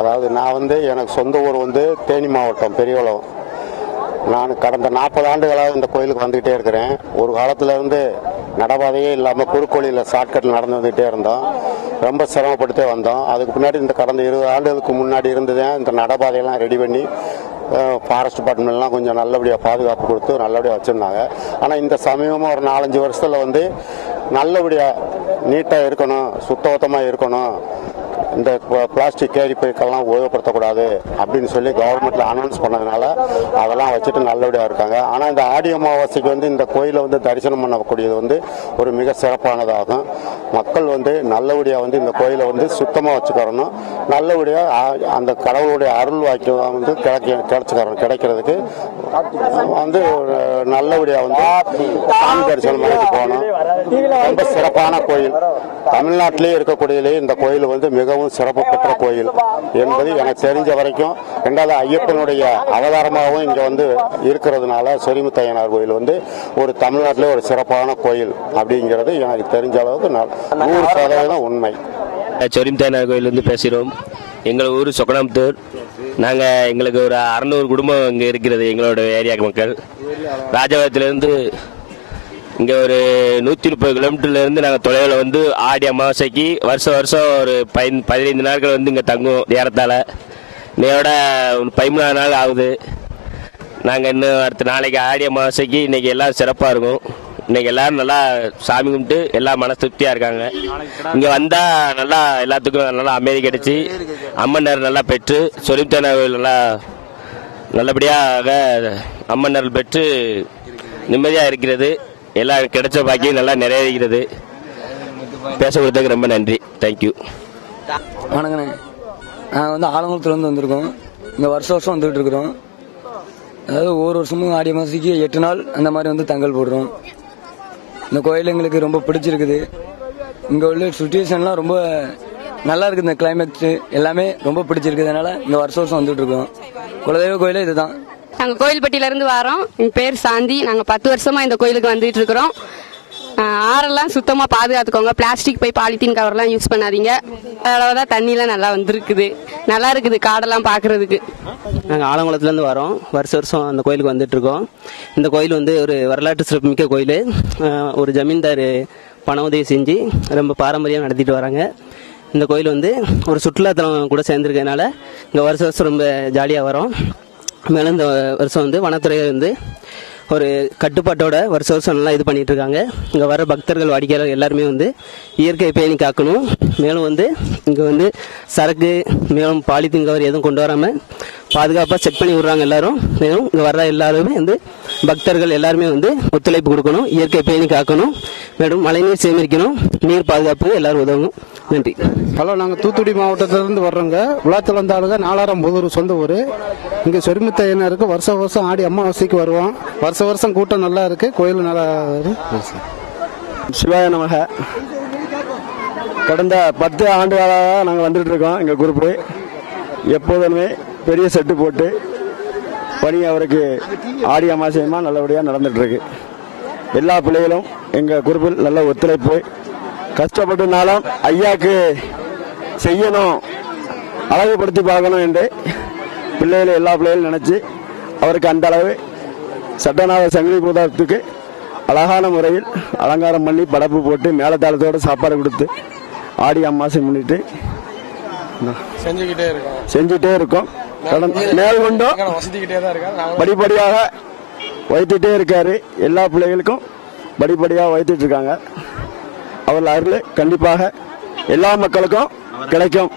அதாவது நான் எனக்கு சொந்த ஊர் தேனி மாவட்டம் பெரியகுளம். நான் கடந்த 40 ஆண்டுகளாக இந்த கோயிலுக்கு வந்துகிட்டே இருக்கிறேன். ஒரு காலத்துல நடபாதையே இல்லாமல் குறுக்கோளியில் ஷார்ட்கட் நடந்து வந்துகிட்டே இருந்தோம். ரொம்ப சிரமப்பட்டுட்டே வந்தோம். அதுக்கு பின்னாடி இந்த கடந்த 20 ஆண்டுகளுக்கு முன்னாடி இருந்துதான் இந்த நடபாதையெல்லாம் ரெடி பண்ணி ஃபாரஸ்ட் டிபார்ட்மெண்ட்லாம் கொஞ்சம் நல்லபடியாக பாதுகாப்பு கொடுத்து நல்லபடியாக வச்சுருந்தாங்க. ஆனால் இந்த சமயமாக ஒரு 4-5 வருஷத்தில் நல்லபடியாக நீட்டாக இருக்கணும், சுத்தபத்தமாக இருக்கணும், இந்த பிளாஸ்டிக் கேரி பைக்கெல்லாம் உபயோகப்படுத்தக்கூடாது அப்படின்னு சொல்லி கவர்மெண்ட்ல அனௌன்ஸ் பண்ணதுனால அதெல்லாம் வச்சுட்டு நல்லபடியாக இருக்காங்க. ஆனால் இந்த ஆடி அமாவாசைக்கு இந்த கோயிலை தரிசனம் பண்ணக்கூடியது ஒரு மிக சிறப்பானதாகும். மக்கள் நல்லபடியாக இந்த கோயிலை சுத்தமாக வச்சுக்கிறணும், நல்லபடியாக அந்த கடவுளுடைய அருள் வாக்கியம் கிடைக்கிறதுக்கு நல்லபடியாக சாமி தரிசனம் பண்ணிட்டு போகணும். ரொம்ப சிறப்பான கோயில், தமிழ்நாட்டிலே இருக்கக்கூடியதிலே இந்த கோயில் மிகவும் சிறப்பு பெற்ற கோயில் என்பது எனக்கு தெரிஞ்ச வரைக்கும். ரெண்டாவது ஐயப்பனுடைய அவதாரமாகவும் இங்க இருக்கிறதுனால சொரிமுத்தையனார் கோயில் ஒரு தமிழ்நாட்டிலே ஒரு சிறப்பான கோயில் அப்படிங்கிறது எனக்கு தெரிஞ்ச அளவுக்கு 100% உண்மை. சொரிமுத்தையனார் கோயில் பேசுகிறோம். எங்கள் ஊர் சொக்கனாம்புத்தூர். எங்களுக்கு ஒரு 600 குடும்பம் இங்கே இருக்கிறது. எங்களோட ஏரியா மக்கள் ராஜபாளையத்திலிருந்து இங்கே ஒரு 130 கிலோமீட்டர்லேருந்து நாங்கள் தொலைவில் ஆடி அமாவாசைக்கு வருஷம் ஒரு 15 நாட்கள் இங்கே தங்குவோம். நேரத்தால் இன்னையோட 13 நாள் ஆகுது. நாங்கள் இன்னும் அடுத்த நாளைக்கு ஆடி அமாவாசைக்கு இன்னைக்கு எல்லாம் சிறப்பாக இருக்கும். இன்னைக்கு எல்லாரும் நல்லா சாமி கும்பிட்டு எல்லாம் மன திருப்தியாக இருக்காங்க. இங்கே வந்தால் நல்லா எல்லாத்துக்கும் நல்லா அமைதி கிடைச்சி அம்மன்னர் நல்லா பெற்று சொரிமுத்தையனார் கோயில் நல்லபடியாக அம்மன்னர் பெற்று நிம்மதியாக இருக்கிறது. எல்லாம் கிடைச்ச பாக்கியம் நல்லா நிறைவேறுகிறது. பேச கொடுத்ததுக்கு ரொம்ப நன்றி. தேங்க்யூ. வணக்கண்ணே. நாங்கள் ஆலங்குளத்துலேருந்து வந்திருக்கோம். இங்கே வருஷம் வந்துகிட்டு இருக்கிறோம். அதாவது ஒவ்வொரு வருஷமும் ஆடி மாதத்துக்கு 8 நாள் அந்த மாதிரி தங்கல் போடுறோம். இந்த கோயில் எங்களுக்கு ரொம்ப பிடிச்சிருக்குது. இங்கே உள்ள சுச்சுவேஷன்லாம் ரொம்ப நல்லா இருக்குது. இந்த கிளைமேக்ஸ் எல்லாமே ரொம்ப பிடிச்சிருக்குதுனால இங்கே வருஷம் வந்துட்டு இருக்கோம். குலதெய்வ கோயிலே இதுதான். நாங்கள் கோயில்பட்டியில இருந்து வரோம். என் பேர் சாந்தி. நாங்கள் 10 வருஷமா இந்த கோயிலுக்கு வந்துட்டு இருக்கிறோம். ஆறெல்லாம் சுத்தமாக பாதுகாத்துக்கோங்க. பிளாஸ்டிக் பை பாலித்தீன் கவர்லாம் யூஸ் பண்ணாதீங்க. அவ்வளோதான். தண்ணியெலாம் நல்லா நல்லா இருக்குது காடெல்லாம் பார்க்கறதுக்கு. நாங்கள் ஆலங்குளத்துலேருந்து வரோம். வருஷம் அந்த கோயிலுக்கு வந்துட்டு இருக்கோம். இந்த கோயில் ஒரு வரலாற்று சிறப்புமிக்க கோயில். ஒரு ஜமீன்தார் பண உதவி செஞ்சு ரொம்ப பாரம்பரியம் நடத்திட்டு வராங்க. இந்த கோயில் ஒரு சுற்றுலாத்தலம் கூட சேர்ந்துருக்கனால இங்கே வருஷம் ரொம்ப ஜாலியாக வரோம். மேலும் இந்த வருஷம் வனத்துறை ஒரு கட்டுப்பாட்டோட வருஷம் நல்லா இது பண்ணிட்டு இருக்காங்க. இங்கே வர பக்தர்கள் வாடிக்கையாளர் எல்லாருமே இயற்கை பேணி காக்கணும். மேலும் இங்கே சரக்கு மேலும் பாலித்தீன் கவர் எதுவும் கொண்டு வராமல் பாதுகாப்பாக செக் பண்ணி விடுறாங்க எல்லாரும். மேலும் இங்கே வர்ற எல்லாருமே பக்தர்கள் எல்லாருமே ஒத்துழைப்பு கொடுக்கணும், இயற்கை பேணி காக்கணும், மேலும் மழைநீர் சேகரிக்கணும், நீர் பாதுகாப்பு எல்லாரும் உதவணும். நன்றி. ஹலோ, நாங்கள் தூத்துக்குடி மாவட்டத்திலிருந்து வர்றோங்க. விழாத்தில் வந்த ஆளுங்க 4ஆம் புதூர் சொந்த ஊர். இங்கே சொரிமுத்தையனாருக்கு வருஷம் ஆடி அமாவாசைக்கு வருவோம். வருஷம் கூட்டம் நல்லா இருக்கு. கோயில் நல்லா சிவாய நமக. கடந்த 10 ஆண்டுகளாக நாங்கள் வந்துட்டு இருக்கோம். எங்கள் குரூப்பு எப்போதுமே பெரிய செட்டு போட்டு பணி அவருக்கு ஆடி அமாவாசையமாக நல்லபடியாக நடந்துட்டு இருக்கு. எல்லா பிள்ளைகளும் எங்கள் குரூப்பில் நல்ல ஒத்துழைப்பு. கஷ்டப்பட்டுனாலும் ஐயாக்கு செய்யணும், அழகுபடுத்தி பார்க்கணும் என்று பிள்ளைகளை எல்லா பிள்ளைகளும் நினைச்சு அவருக்கு அந்த அளவு சட்டநாத சங்கிலி பூதத்துக்கு அழகான முறையில் அலங்காரம் பண்ணி படப்பு போட்டு மேலத்தாளத்தோடு சாப்பாடு கொடுத்து ஆடி அமாவாசை முன்னிட்டு செஞ்சுட்டே இருக்கோம். மேல் கொண்டும் படிப்படியாக வைத்துட்டே இருக்காரு. எல்லா பிள்ளைகளுக்கும் படிப்படியாக வைத்துட்டு இருக்காங்க. அவர்கள் அருள் கண்டிப்பாக எல்லா மக்களுக்கும் கிடைக்கும்.